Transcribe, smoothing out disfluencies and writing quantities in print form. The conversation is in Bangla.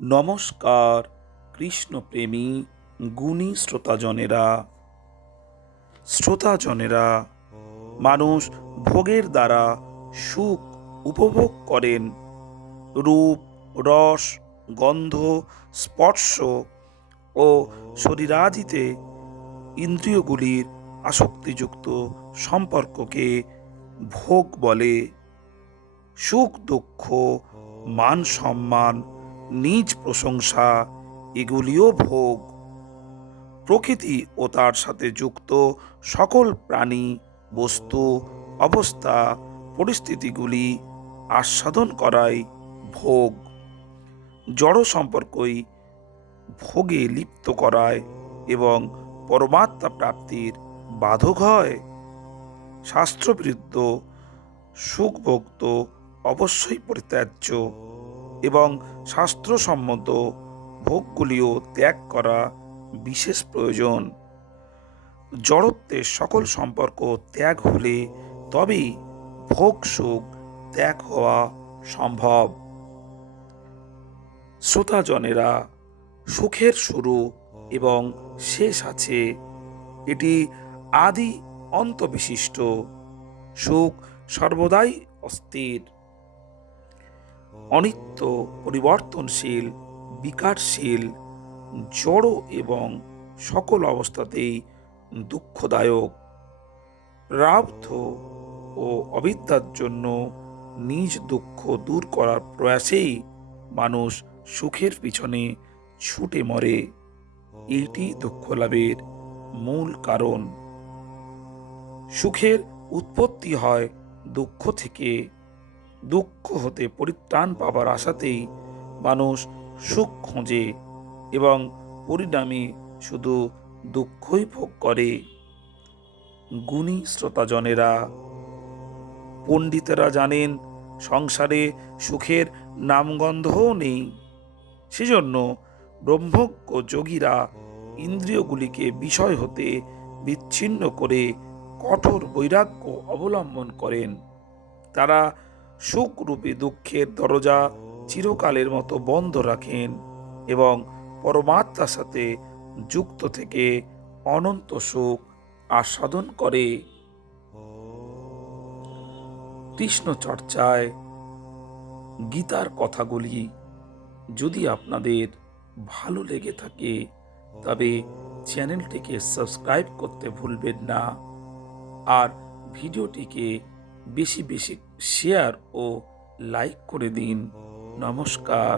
নমস্কার কৃষ্ণপ্রেমী গুণী শ্রোতাজনেরা। মানুষ ভোগের দ্বারা সুখ উপভোগ করেন। রূপ, রস, গন্ধ, স্পর্শ ও শরীরাদিতে ইন্দ্রিয়গুলির আসক্তিযুক্ত সম্পর্ককে ভোগ বলে। সুখ, দুঃখ, মান সম্মান, নিজ প্রশংসা এগুলিও ভোগ। প্রকৃতি ও তার সাথে যুক্ত সকল প্রাণী, বস্তু, অবস্থা, পরিস্থিতিগুলি আস্বাদন করাই ভোগ। জড় সম্পর্কই ভোগে লিপ্ত করায় এবং পরমাত্মা প্রাপ্তির বাধক হয়। শাস্ত্রবিরুদ্ধ সুখভোগ তো অবশ্যই পরিত্যাজ্য এবং শাস্ত্রসম্মত ভোগগুলিও ত্যাগ করা বিশেষ প্রয়োজন। জড়ত্বের সকল সম্পর্ক ত্যাগ হলে তবেই ভোগ সুখ ত্যাগ হওয়া সম্ভব। শ্রোতাজনেরা, সুখের শুরু এবং শেষ আছে। এটি আদি অন্ত বিশিষ্ট। সুখ সর্বদাই অস্থির, অনিত্য, পরিবর্তনশীল, বিকারশীল, জড় এবং সকল অবস্থাতেই দুঃখদায়ক। প্রারব্ধ ও অবিদ্যার জন্য নিজ দুঃখ দূর করার প্রয়াসেই মানুষ সুখের পিছনে ছুটে মরে। এইটি দুঃখ লাভের মূল কারণ। সুখের উৎপত্তি হয় দুঃখ থেকে। দুঃখ হতে পরিত্রাণ পাবার আশাতেই মানুষ সুখ খোঁজে এবং পরিণামে শুধু দুঃখই ভোগ করে। গুণী শ্রোতাজনেরা, পণ্ডিতেরা জানেন সংসারে সুখের নামগন্ধও নেই। সেজন্য ব্রহ্মজ্ঞ যোগীরা ইন্দ্রিয়গুলিকে বিষয় হতে বিচ্ছিন্ন করে কঠোর বৈরাগ্য অবলম্বন করেন। তারা সুখরূপী দুঃখের দরজা চিরকালের মতো বন্ধ রাখেন এবং পরমাত্মার সাথে যুক্ত থেকে অনন্ত সুখ আস্বাদন করে। কৃষ্ণ চর্চায় গীতার কথাগুলি যদি আপনাদের ভালো লেগে থাকে তবে চ্যানেলটিকে সাবস্ক্রাইব করতে ভুলবেন না, আর ভিডিওটিকে বেশি বেশি শেয়ার ও লাইক করে দিন। নমস্কার।